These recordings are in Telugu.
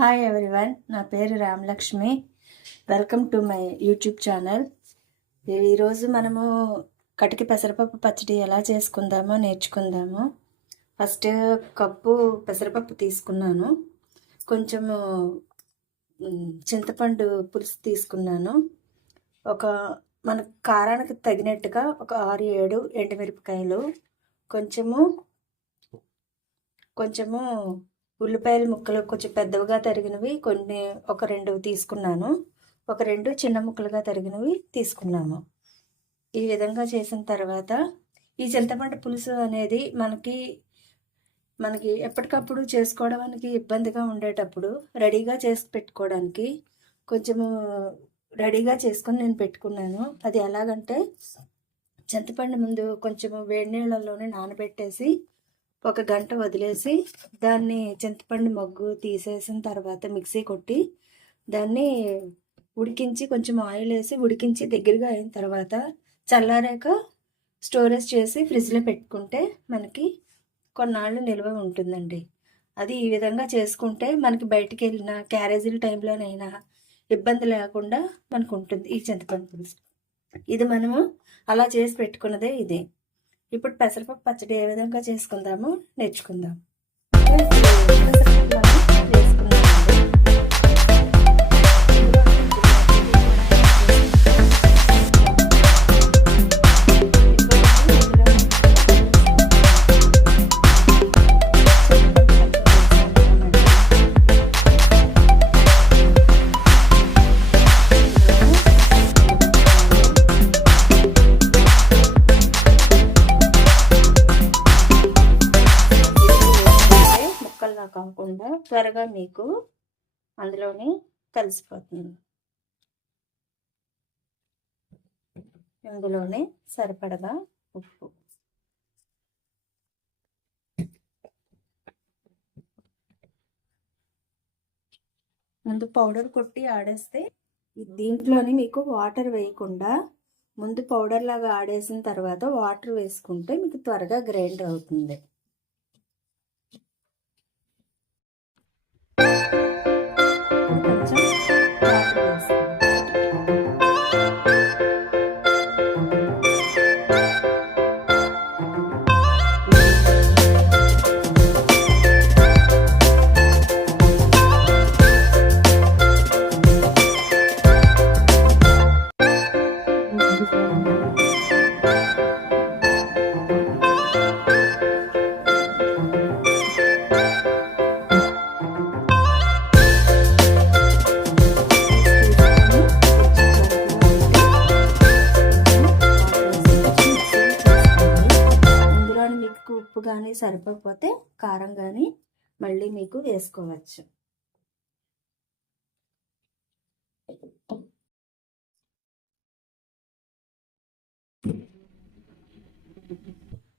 హాయ్ ఎవ్రీవన్, నా పేరు Ramalakshmi. Welcome to my YouTube channel. ఈరోజు మనము కటికి పెసరపప్పు పచ్చడి ఎలా చేసుకుందామో నేర్చుకుందాము. ఫస్ట్ కప్పు పెసరపప్పు తీసుకున్నాను, కొంచెము చింతపండు పులుసు తీసుకున్నాను, ఒక మన కారానికి తగినట్టుగా ఒక 6-7 ఎండుమిరపకాయలు, కొంచెము ఉల్లిపాయల ముక్కలు కొంచెం పెద్దవిగా తరిగినవి ఒక 2 తీసుకున్నాను, ఒక 2 చిన్న ముక్కలుగా తరిగినవి తీసుకున్నాము. ఈ విధంగా చేసిన తర్వాత ఈ చింతపండు పులుసు అనేది మనకి ఎప్పటికప్పుడు చేసుకోవడానికి ఇబ్బందిగా ఉండేటప్పుడు రెడీగా చేసి పెట్టుకోవడానికి కొంచెము రెడీగా చేసుకొని నేను పెట్టుకున్నాను. అది ఎలాగంటే, చింతపండు ముందు కొంచెము వేడి నీళ్ళల్లోనే నానబెట్టేసి 1 గంట వదిలేసి దాన్ని చింతపండు మగ్గు తీసేసిన తర్వాత మిక్సీ కొట్టి దాన్ని ఉడికించి కొంచెం ఆయిల్ వేసి ఉడికించి దగ్గరగా అయిన తర్వాత చల్లారాక స్టోరేజ్ చేసి ఫ్రిడ్జ్లో పెట్టుకుంటే మనకి కొన్నాళ్ళు నిల్వ ఉంటుందండి. అది ఈ విధంగా చేసుకుంటే మనకి బయటికి వెళ్ళిన క్యారేజీల టైంలోనైనా ఇబ్బంది లేకుండా మనకు ఉంటుంది ఈ చింతపండు పులుసు. ఇది మనము అలా చేసి పెట్టుకున్నదే ఇది. ఇప్పుడు పెసరపప్పు పచ్చడి ఏ విధంగా చేసుకుందామో నేర్చుకుందాం. కాకుండా త్వరగా మీకు అందులోని కలిసిపోతుంది. ఇందులోనే సరిపడగా ఉప్పు, ముందు పౌడర్ కొట్టి ఆడేస్తే దీంట్లోని మీకు వాటర్ వేయకుండా ముందు పౌడర్ లాగా ఆడేసిన తర్వాత వాటర్ వేసుకుంటే మీకు త్వరగా గ్రైండ్ అవుతుంది. ఉప్పు కానీ సరిపోకపోతే కారం కానీ మళ్ళీ మీకు వేసుకోవచ్చు.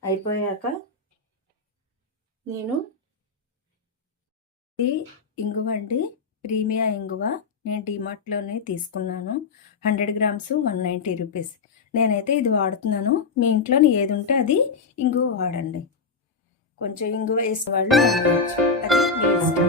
అయిపోయాక నేను ఇది ఇంగువ అండి, ప్రీమియా ఇంగువ. నేను డిమార్ట్లోనే తీసుకున్నాను. 100 గ్రామ్స్ 190 రూపీస్. నేనైతే ఇది వాడుతున్నాను. మీ ఇంట్లో ఏది ఉంటే అది ఇంగువ వాడండి. కొంచెం ఇంగువ వేసే వాళ్ళు వాడవచ్చు, అది మీ ఇష్టం.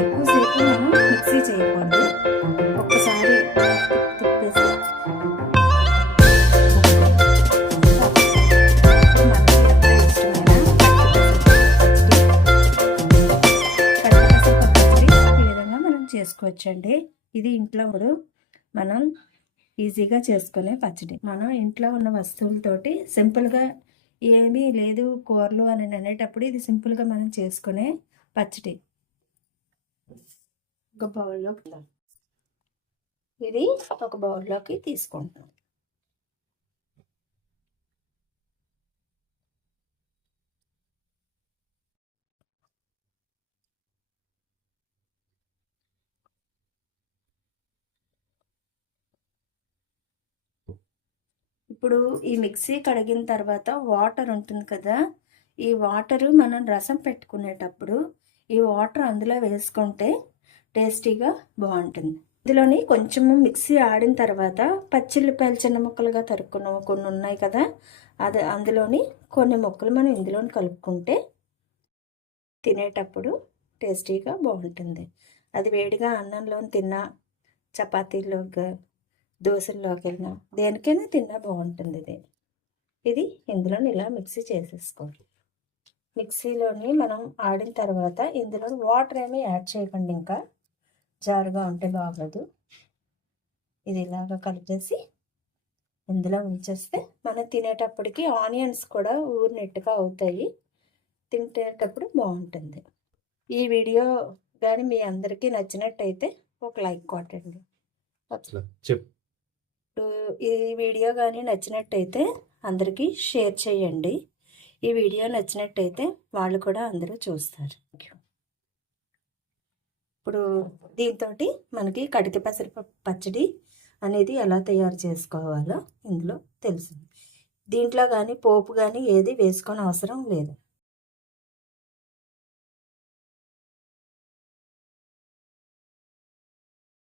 ఎక్కువసేపు మనం మిక్సీ చేయకూడదు, ఒక్కసారి తిప్పేసి ఈ విధంగా మనం చేసుకోవచ్చండి. ఇది ఇంట్లో మనం ఈజీగా చేసుకునే పచ్చడి. మనం ఇంట్లో ఉన్న వస్తువులతోటి సింపుల్గా, ఏమీ లేదు కూరలు అని అనేటప్పుడు ఇది సింపుల్గా మనం చేసుకునే పచ్చడి. ఒక బౌల్లోకి ఇది ఒక బౌల్లోకి తీసుకుంటాం. ఇప్పుడు ఈ మిక్సీ కడిగిన తర్వాత వాటర్ ఉంటుంది కదా, ఈ వాటరు మనం రసం పెట్టుకునేటప్పుడు ఈ వాటర్ అందులో వేసుకుంటే టేస్టీగా బాగుంటుంది. ఇందులోని కొంచెము మిక్సీ ఆడిన తర్వాత పచ్చిల్లిపాయలు చిన్న ముక్కలుగా తరుక్కున్న కొన్ని ఉన్నాయి కదా, అది అందులోని కొన్ని ముక్కలు మనం ఇందులోని కలుపుకుంటే తినేటప్పుడు టేస్టీగా బాగుంటుంది. అది వేడిగా అన్నంలో తిన్నా, చపాతీలోకి, దోశల్లోకి వెళ్ళినా, దేనికైనా తిన్నా బాగుంటుంది. ఇది ఇందులోని ఇలా మిక్సీ చేసేసుకోవాలి. మిక్సీలోని మనం ఆడిన తర్వాత ఇందులో వాటర్ ఏమీ యాడ్ చేయకండి, ఇంకా జారుగా ఉంటే బాగోదు. ఇది ఇలాగా కలిపేసి ఇందులో ఉంచేస్తే మనం తినేటప్పటికి ఆనియన్స్ కూడా ఊరినట్టుగా అవుతాయి, తినేటప్పుడు బాగుంటుంది. ఈ వీడియో కానీ మీ అందరికీ నచ్చినట్టయితే ఒక లైక్ కొట్టండి. ఇప్పుడు ఈ వీడియో కానీ నచ్చినట్టయితే అందరికీ షేర్ చేయండి. ఈ వీడియో నచ్చినట్టయితే వాళ్ళు కూడా అందరూ చూస్తారు. ఇప్పుడు దీంతో మనకి కటిక పెసరపప్పు పచ్చడి అనేది ఎలా తయారు చేసుకోవాలో ఇందులో తెలిసింది. దీంట్లో కానీ పోపు కానీ ఏది వేసుకొని అవసరం లేదు.